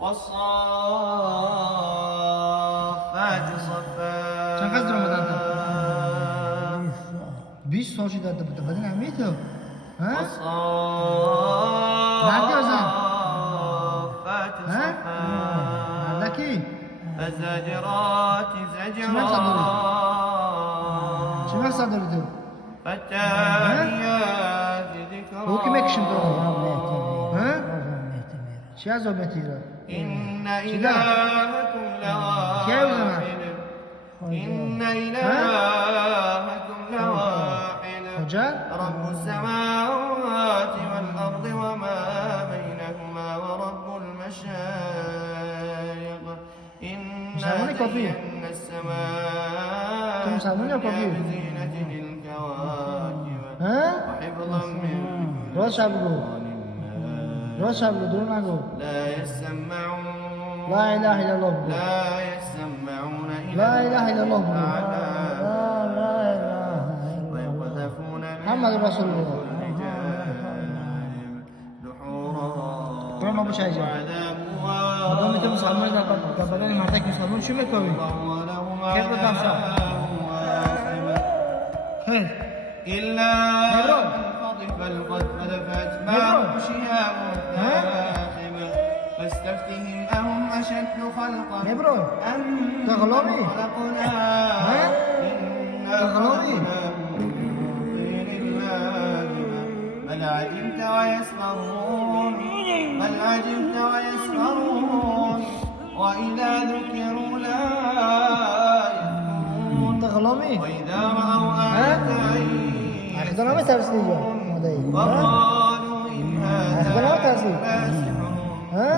والصافات صفا. چند قدر رمضان داد؟ 20 سال شده داد بدن امیتو ها؟ والصافات صفا. مردکی؟ فالزاجرات زجرا. چی مقصد داری تو؟ فالتاليات ذكرا. او کی میکشیم تو؟ ها؟ چی از آبتی را؟ إن إلهكم لواحد. إن إلهكم لواحد. رب السماوات والأرض وما بينهما ورب المشارق. إنا زينا السماء بزينة للكواكب وحفظا من راست شب درون نگو. لا يسمعون. لا اله الا الله. لا يسمعون لا اله الا الله. ويقذفون محمد رسول الله. قرآن ابو شایجه. مردم تو مسلمان در بدن مردک مسلمان چی میکنی؟ خیر بدم شد. خیر. إلا خطف القتل فأتبعهم شهاب ثاقب. فاستفتهم أهم أشد خلقا أم خلقناهم. إنا خلقناهم من طين لازب. بل عجبت ويسخرون وإذا ذكروا لا يذكرون وإذا رأوا آية اخدانامه ترس دیگه وقالوا إن هذا لسحر. ها؟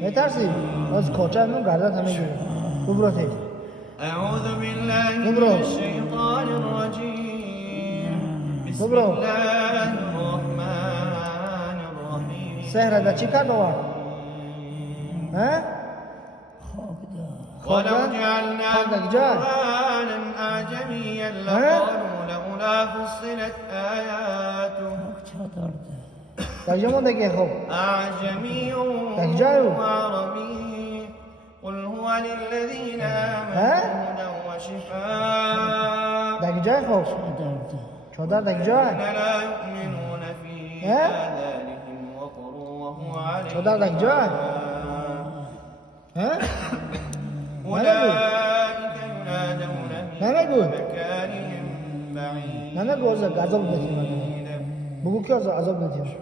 میترسی؟ از کجا من گردن همه گیره ببرو تیز. أعوذ بالله من الشيطان الرجيم. بسم الله الرحمن الرحيم. سحر دا چی کرد آور؟ ها؟ ولو جعلناه قرآنا أعجميا لقالوا لولا فصلت آياته. ترجمه مونده که خب أعجمي وعربي. قل هو للذين آمنوا هدى وشفاء. دکی جای خب چادر دکی جای لا يؤمنون في آذانهم وقر وهو عليهم چادر دکی جای ها؟ أولئك ينادون في نگو مكانهم بعيد. نگو از عذاب بتیم بگو که از عذاب بتیم.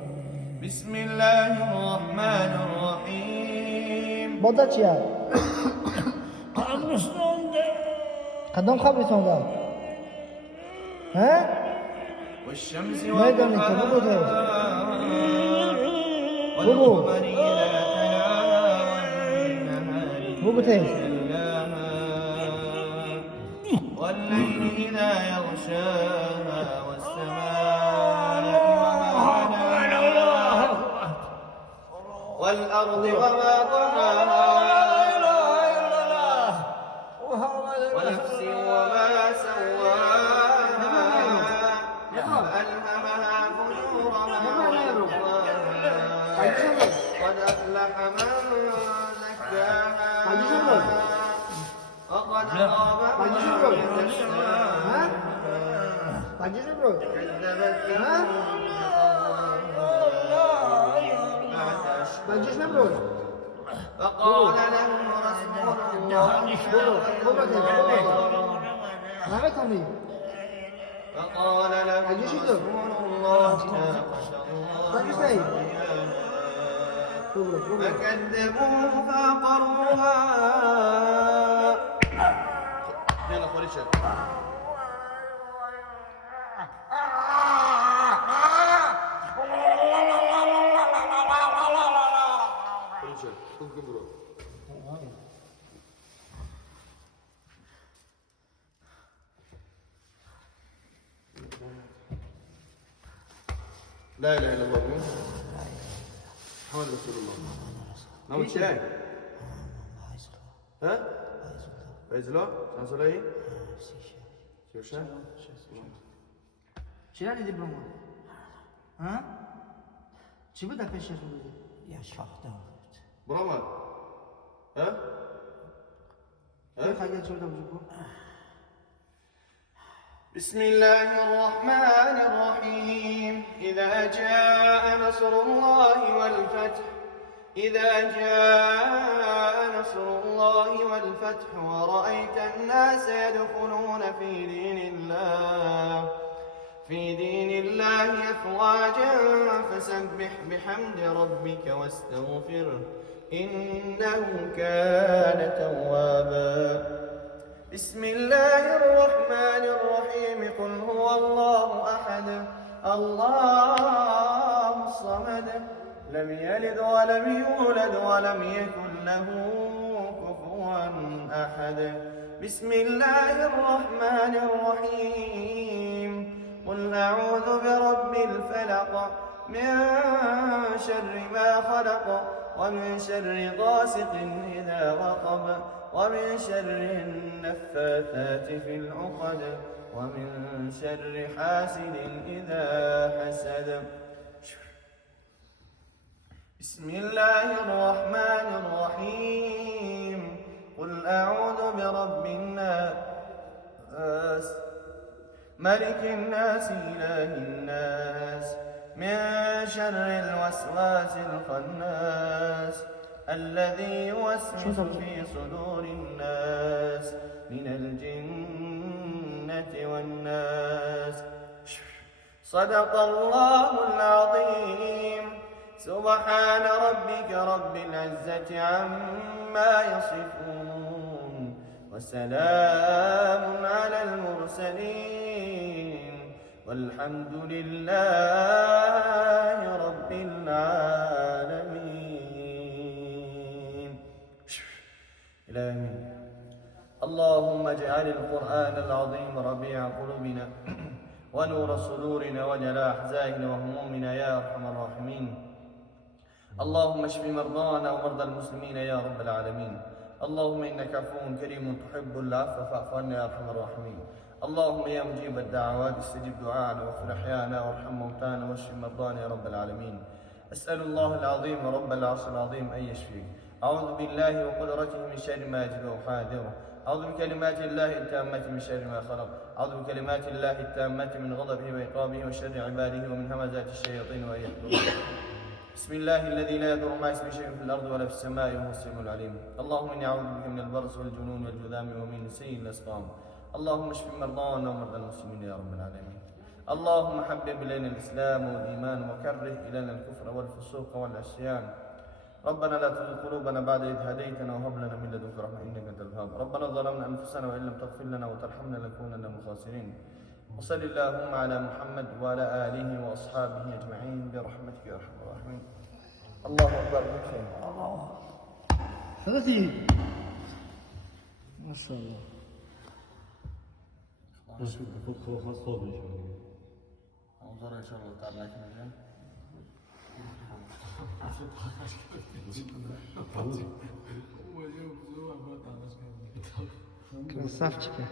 بسم الله الرحمن الرحيم. بادا چیه؟ قدم خواب رسونده ها؟ والشمس میدانی که بگو تیز والقمر إذا تلاها والنهار بگو تیز والليل إذا يغشاها والسماء وما بناها والأرض وما طحاها ونفس وما سواها فألهمها فجورها وتقواها. قد أفلح من زكاها وقد خاب من دساها. كذبت فقال لهم رسول الله فقال لهم رسول الله فكذبوه فعقروها. يلا خريشة. لا إله إلا الله محمد رسول الله. نام چیه؟ ها؟ فیضلا؟ چند ساله ای؟ 36 چرا دیدی برو ما؟ ها؟ چی بود در پیشش بودی؟ یا شاخته بود. برمض ها؟ في حاجة سوداء بجيبه. بسم الله الرحمن الرحيم. إذا جاء نصر الله والفتح ورأيت الناس يدخلون في دين الله أفواجا فسبح بحمد ربك واستغفره إنه كان توابا. بسم الله الرحمن الرحيم. قل هو الله أحد الله الصمد لم يلد ولم يولد ولم يكن له كفوا أحد. بسم الله الرحمن الرحيم. قل أعوذ برب الفلق من شر ما خلق ومن شر غاسق إذا وقب ومن شر النفاثات في العقد ومن شر حاسد إذا حسد. بسم الله الرحمن الرحيم. قل أعوذ برب الناس ملك الناس إله الناس من شر الوسواس الخناس الذي يوسوس في صدور الناس من الجنة والناس. صدق الله العظيم. سبحان ربك رب العزة عما يصفون وسلام على المرسلين والحمد لله رب العالمين. آمين. اللهم اجعل القرآن العظيم ربيع قلوبنا ونور صدورنا وجلاء أحزاننا وهمومنا يا أرحم الراحمين. اللهم اشف مرضانا ومرضى المسلمين يا رب العالمين. اللهم إنك عفو كريم تحب العفو فاعف عنا يا أرحم الراحمين. اللهم يا مجيب الدعوات استجب دعاءنا واغفر أحيانا وارحم موتانا واشف مرضانا يا رب العالمين. أسأل الله العظيم رب العرش العظيم أن يشفيك. أعوذ بالله وقدرته من شر ما يجب وحاذره. أعوذ بكلمات الله التامة من شر ما خلق. أعوذ بكلمات الله التامة من غضبه وعقابه وشر عباده ومن همزات الشياطين وأن يحضرون. بسم الله الذي لا يضر مع اسمه شيء في الأرض ولا في السماء وهو السميع العليم. اللهم إني أعوذ بك من البرص والجنون والجذام ومن سيء الأسقام. اللهم اشف مرضانا ومرضى المسلمين يا رب العالمين. اللهم حبب إلينا الإسلام والإيمان وكره إلينا الكفر والفسوق والعصيان. ربنا لا تزغ قلوبنا بعد إذ هديتنا وهب لنا من لدنك رحمة إنك أنت الوهاب. ربنا ظلمنا أنفسنا وإن لم تغفر لنا وترحمنا لنكونن من الخاسرين. وصل اللهم على محمد وعلى آله وأصحابه أجمعين برحمتك يا أرحم الراحمين. الله أكبر. ثلاثين ما شاء الله. انظر إن شاء الله تعالى كمان. Красавчики.